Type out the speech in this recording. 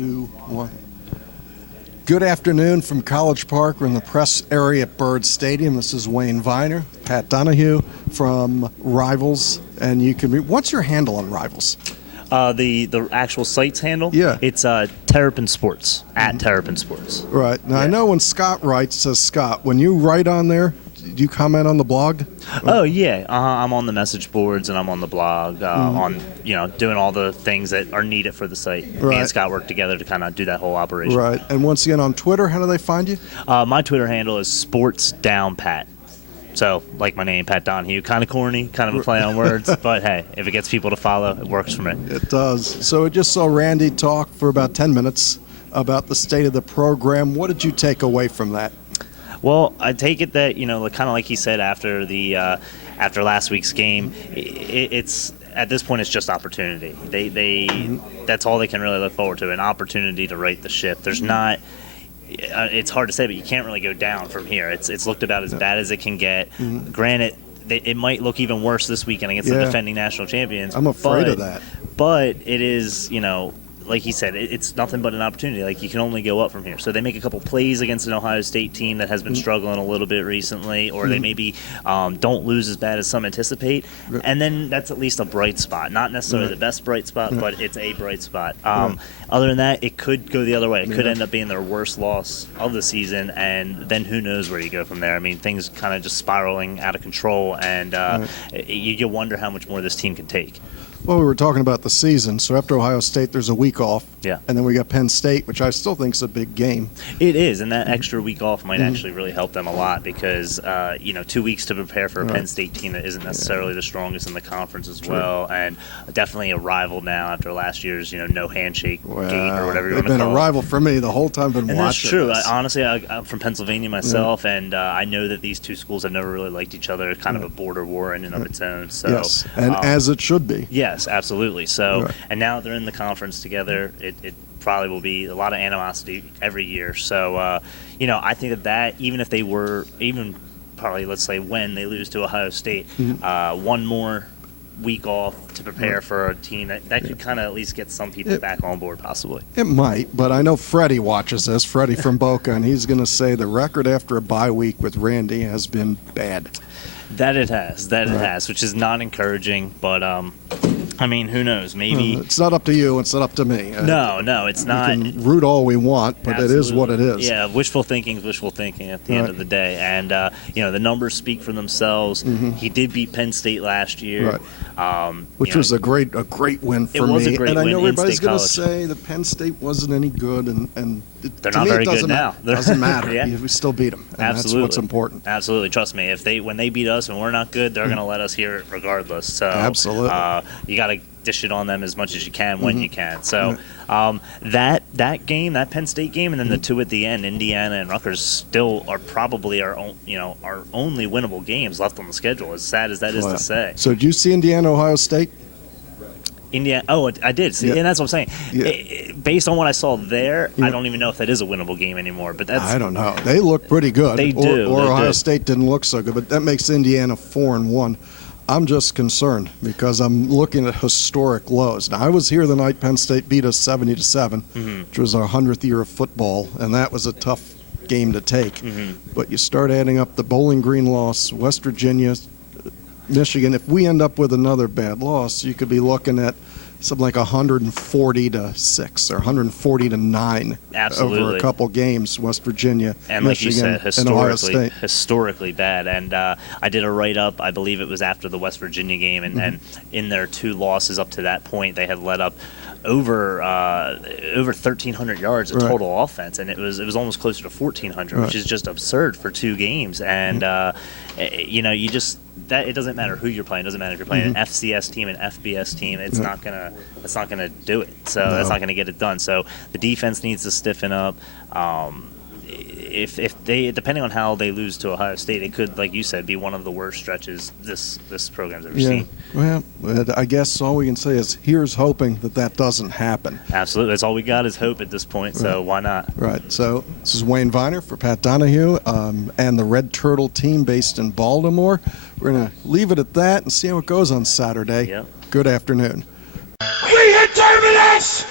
2, 1. Good afternoon from College Park. We're in the press area at Byrd Staium. This is Wayne Viener, Pat Donohue from Rivals. And you can what's your handle on Rivals? The actual site's handle? Yeah. It's Terrapin Sports, at Terrapin Sports. Right. Now, Yeah. I know when Scott writes, it says Scott. When you write on there, do you comment on the blog? Oh, yeah. I'm on the message boards and I'm on the blog, on, doing all the things that are needed for the site. Me Right. and Scott work together to kind of do that whole operation. Right. And once again, on Twitter, how do they find you? My Twitter handle is SportsDownPat. So, like my name, Pat Donohue, kind of corny, kind of a play on words, but hey, if it gets people to follow, it works for me. It does. So I just saw Randy talk for about 10 minutes about the state of the program. What did you take away from that? Well, I take it that, kind of like he said after the after last week's game, it's at this point it's just opportunity. That's all they can really look forward to, an opportunity to right the ship. There's not. It's hard to say, but you can't really go down from here. It's looked about as bad as it can get. Granted, it might look even worse this weekend against the defending national champions. I'm afraid of that. But it is, like he said, it's nothing but an opportunity. Like, you can only go up from here. So they make a couple plays against an Ohio State team that has been struggling a little bit recently, or they maybe don't lose as bad as some anticipate, and then that's at least a bright spot. Not necessarily the best bright spot, but it's a bright spot. Other than that, it could go the other way. It could end up being their worst loss of the season, and then who knows where you go from there. I mean, things kind of just spiraling out of control, and you wonder how much more this team can take. Well, we were talking about the season. So after Ohio State, there's a week off. Yeah. And then we got Penn State, which I still think is a big game. It is, and that extra week off might actually really help them a lot because, 2 weeks to prepare for a Penn State team that isn't necessarily the strongest in the conference as well, and definitely a rival now after last year's, no handshake game or whatever you want to call it. They've been a rival for me the whole time I've been and watching. That's true. Honestly, I'm from Pennsylvania myself, and I know that these two schools have never really liked each other. It's kind of a border war in and of its own. So, yes, and as it should be. Yes, absolutely. So, and now they're in the conference together. It probably will be a lot of animosity every year. So, I think that even if they were, even probably, let's say, when they lose to Ohio State, one more week off to prepare for a team that could kind of at least get some people back on board, possibly. It might, but I know Freddie watches this, Freddie from Boca, and he's going to say the record after a bye week with Randy has been bad. That it has, which is not encouraging, but who knows? Maybe it's not up to you. It's not up to me. No, it's not. We can root all we want, but Absolutely. It is what it is. Yeah, wishful thinking is wishful thinking at the end of the day, and the numbers speak for themselves. He did beat Penn State last year, which was a great win for me. It was a great and I win know in everybody's State going to College. say that Penn State wasn't any good, and they're to not me, very it doesn't good now. Doesn't matter. Yeah. We still beat them, and Absolutely. that's what's important. Absolutely, trust me. When they beat us and we're not good, they're going to let us hear it regardless. So Absolutely. You got to dish it on them as much as you can when you can. So that game, that Penn State game, and then the two at the end, Indiana and Rutgers, still are probably our only winnable games left on the schedule. As sad as that is to say. So did you see Indiana, Ohio State? Indiana. Oh, I did see, and that's what I'm saying. Based on what I saw there, I don't even know if that is a winnable game anymore. But I don't know. They look pretty good. They do. Or they Ohio do. State didn't look so good, but that makes Indiana 4-1. I'm just concerned because I'm looking at historic lows. Now, I was here the night Penn State beat us 70-7, which was our 100th year of football, and that was a tough game to take. But you start adding up the Bowling Green loss, West Virginia, Michigan. If we end up with another bad loss, you could be looking at something like 140-6 or 140-9 over a couple games. West Virginia, and Michigan, like you said, and Ohio State. historically bad. And I did a write-up. I believe it was after the West Virginia game, and in their two losses up to that point, they had led up over 1,300 yards of total offense, and it was almost closer to 1,400, which is just absurd for two games. And you just. That it doesn't matter who you're playing. It doesn't matter if you're playing an FCS team, an FBS team. It's not gonna do it. So that's not gonna get it done. So the defense needs to stiffen up. If they, depending on how they lose to Ohio State, it could, like you said, be one of the worst stretches this program's ever seen. Well, I guess all we can say is here's hoping that doesn't happen. Absolutely. That's all we got is hope at this point, so why not? Right. So this is Wayne Viener for Pat Donohue and the Red Turtle team based in Baltimore. We're going to leave it at that and see how it goes on Saturday. Yep. Good afternoon. We hit terminus!